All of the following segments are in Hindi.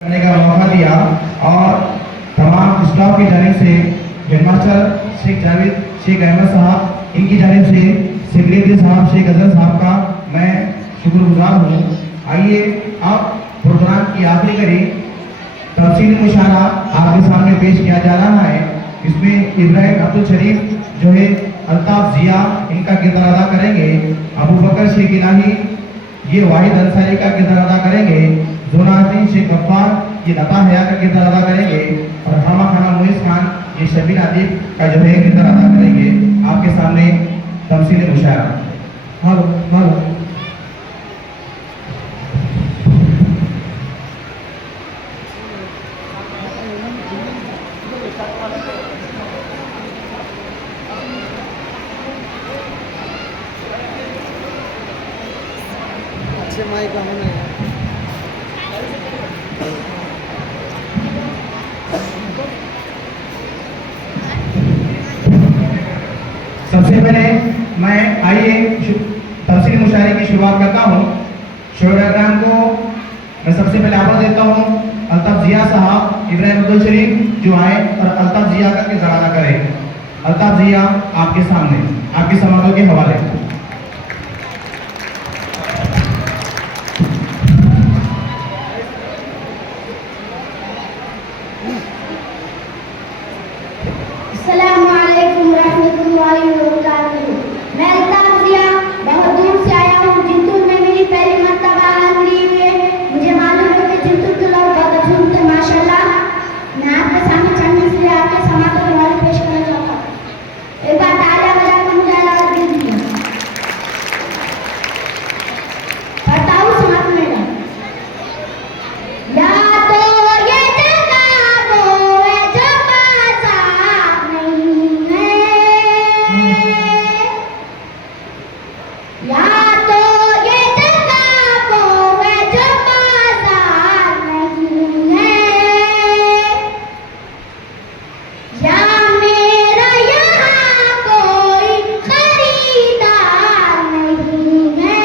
करने का मौका दिया और तमाम स्टाफ की जानिब से हेडमास्टर शेख जावेद शेख अहमद साहब, इनकी जानिब से सेक्रेटरी साहब शेख अजहर साहब का मैं शुक्रगुजार हूँ। आइए अब प्रोग्राम की आखिरी कड़ी तफसीली मुशायरा आपके सामने पेश किया जा रहा है। इसमें इब्राहिम अब्दुल शरीफ जो है अल्ताफ जिया इनका किरदार अदा करेंगे, अबू बकर शेख इलाही ये वाहिद अंसारी का किरदार अदा करेंगे, जोनाद्दीन शेख गफ्फार ये लता हया का किरदार अदा करेंगे और खामा खाना मुइज़ खान ये शबीर आदिब का जो है किरदार अदा करेंगे। आपके सामने तफसीली मुशायरा। माइक ऑन है। सबसे पहले मैं आइए तफसीली मुशायरे की शुरुआत करता हूँ। शोराग्राम को मैं सबसे पहले आवाज देता हूँ अल्ताफ जिया साहब, इब्राहिम अब्दुल शरीफ जो आए और अल्ताफ जिया का किरदार अदा करें। अल्ताफ जिया आपके सामने आपकी समातों के हवाले। अस्सलामुअलैकुम रहमतुल्लाहि व बरकातुहू। मैं अल्ताफ जिया बहुत दूर से आया हूँ। जिंतूर में मेरी पहली मर्तबा हाजिरी हुई है। मुझे मालूम है कि जिंतूर के लोग बहुत अच्छे होते हैं माशाल्लाह। मैं आपके सामने चढ़ने इसलिए आपके समातों के बारे पेश करना चाहता हूँ। एक बार तालियां बजाकर मुझे आवाज दे दीजिए। पढ़ता हूँ समात में या तो ये जगह वो है जो बाजार नहीं है, या तो ये जगह वो है जो बाजार नहीं है, या मेरा यहाँ कोई खरीदार नहीं है,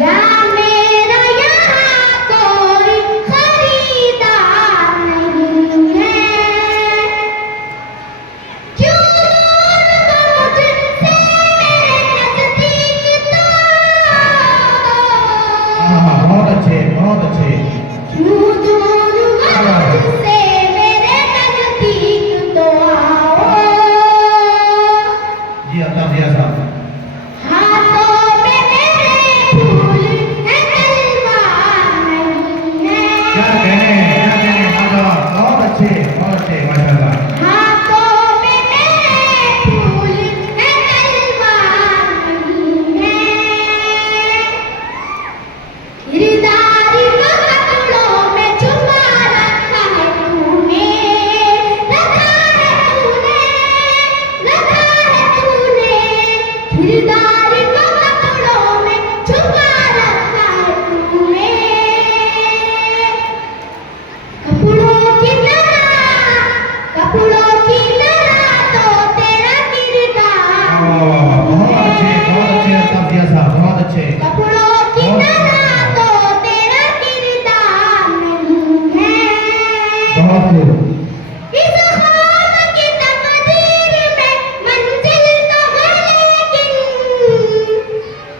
या मेरा यहाँ कोई खरीदार नहीं है। क्यों दूर हो मुझसे मेरे नज़दीक तो, बहुत अच्छे बहुत अच्छे। क्यों दूर हो मुझसे मेरे नज़दीक तो आओ। जी अल्ताफ जिया साहब। हाथों में मेरे फूल है तलवार नहीं क्या है, कहने माशाल्लाह, बहुत अच्छे माशाल्लाह। हाथों में मेरे फूल है तलवार नहीं है, किरदारी को कपड़ों में छुपा रखा है तूने, रखा है तूने, रखा है तूने, किरदारी को कपड़ों में छुपा रखा है तूने। कपड़ों की तरह तो तेरा किरदार, बहुत अच्छे अल्ताफ जिया साहब, बहुत अच्छे। कपड़ों की तरह तो तेरा किरदार नहीं है। बहुत खूब। इस ख्वाब की तकदीर में मंजिल तो है लेकिन,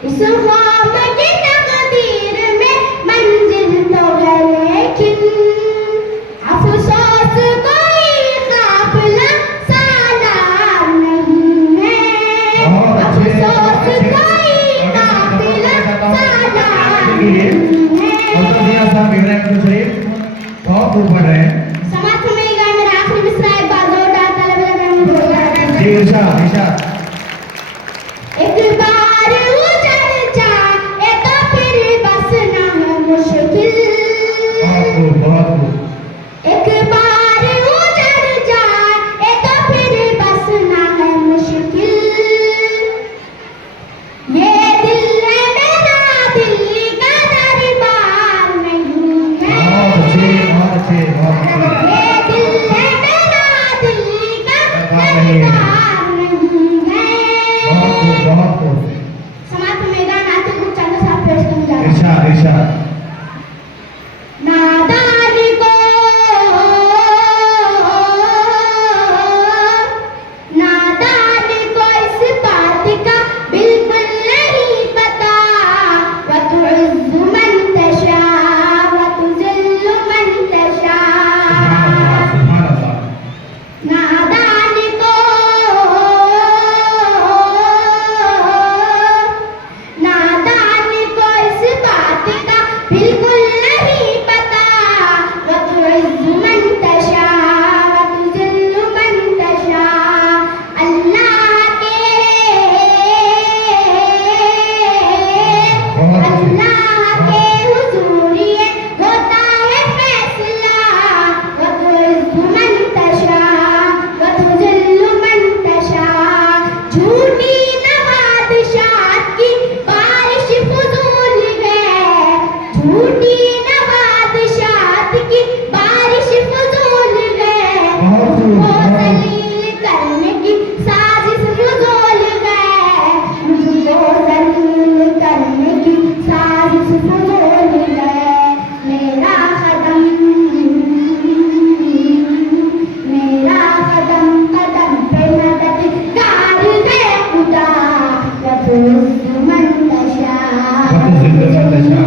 इस ख्वाब की तकदीर में मंजिल तो है लेकिन, अफसोस कोई काफिला सालार नहीं है, बहुत अच्छे, अफसोस कोई काफिला सालार नहीं है। अल्ताफ जिया साहब, इब्राहिम अब्दुल शरीफ बहुत खूब पढ़ रहे हैं। समाज में गाय मेरा आखिरी मिसरा है, बाजोड़ा तलब जी इरशाद। एक बार उजड़ जाए तो फिर बस ना है मुश्किल, बहुत खूब। एक बार उजड़ जाए तो फिर बस ना है मुश्किल, ये दिल है मेरा दिल का दरबार नहीं है, बहुत अच्छे बहुत अच्छे। ये दिल है मेरा दिल का दरबार नहीं है। दरबार नहीं झूठी नवाबशात की बारिश फजूल है, बहुत खूब, मुझको बहुत। जलील करने की साजिश फजूल है, मुझको जलील करने की साजिश फजूल है। मेरा कदम कदम पे मददगार है खुदा, वतुज़्ज़ु मन तशा,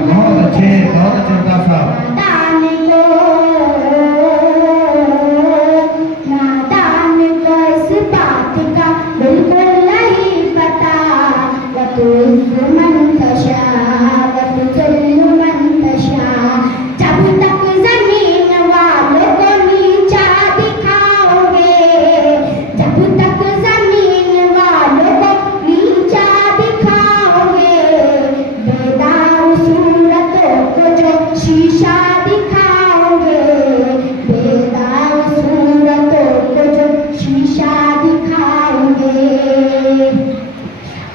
बहुत अच्छे अल्ताफ साहब। नादान को इस बात का बिल्कुल नहीं पता, वतुज़्ज़ु मन तशा, वतुज़िल्लु मन तशा। जब तक जमीन वालों को नीचा दिखाओगे, जब तक जमीन वालों को नीचा दिखाओगे, बेदार सूरतों को जो शीशा दिखाओगे, बेदार सूरतों को जो शीशा दिखाओगे,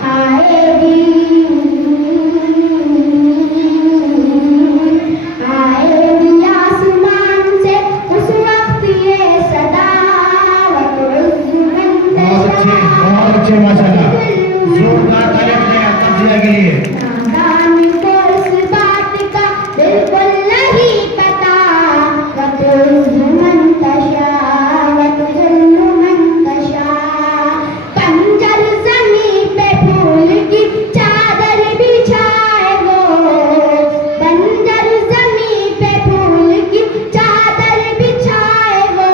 आएगी आसमान से उस वक्त ये सदा, वतुज़्ज़ु मन तशा, बहुत अच्छे माशाल्लाह। जोरदार तालियां बजाएं अल्ताफ जिया के लिए। नादान को इस बात का बिल्कुल नहीं पता, वतुज़्ज़ु मन तशा, वतुज़िल्लु मन तशा। बंजर ज़मीं पे फूल की चादर बिछाए वो, बंजर ज़मीं पे फूल की चादर बिछाए वो,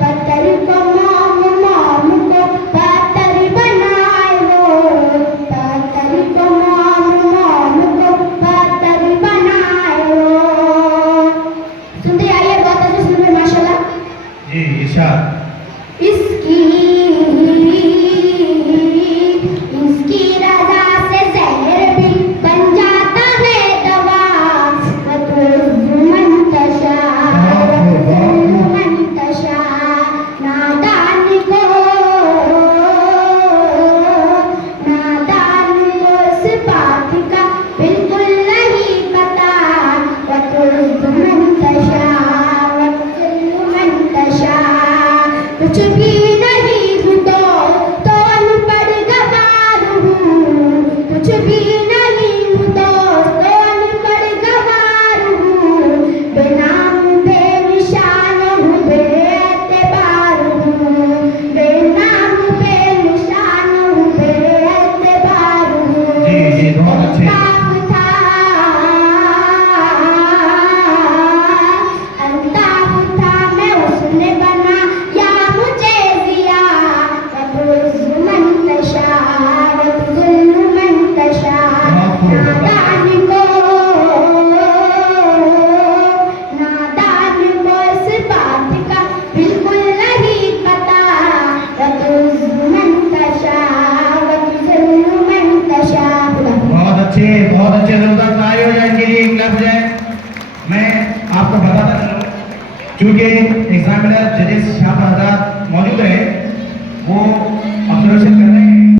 पत्थर को मोम को पत्थर बनाए वो, पत्थर को मोम को पत्थर बनाए वो। सुनते आइए, बहुत अच्छे सुन रहे माशाल्लाह। जी इरशाद। इसकी रजा से जहर भी बन जाता है दवा, वतुज़्ज़ु मन तशा, वतुज़िल्लु मन तशा। नादान को इस बात का बिल्कुल नहीं पता, वतुज़्ज़ु मन तशा, वतुज़िल्लु मन तशा। कुछ भी नहीं हूँ तो अनपढ़ गवार हूँ, कुछ भी नहीं हूँ तो अनपढ़ गवार हूँ, बेनाम बेनिशान हूँ, बेएतबार हूँ, बेनाम बेनिशान हूँ, बेएतबार हूँ। जी बहुत अच्छे। अल्ताफ था मैं उसने बनाया मुझे जिया, वतुज़्ज़ु मन तशा, वतुज़िल्लु मन तशा। नादान को इस बात का बिल्कुल नहीं पता, वतुज़्ज़ु मन तशा, वतुज़िल्लु मन तशा। बहुत अच्छे जोरदार ताली हो जाए इनके लिए, एक क्लैप हो जाए। मैं आपको बताता चलूं, क्योंकि एग्जामिनर जजेस यहाँ पर हजरात मौजूद है, वो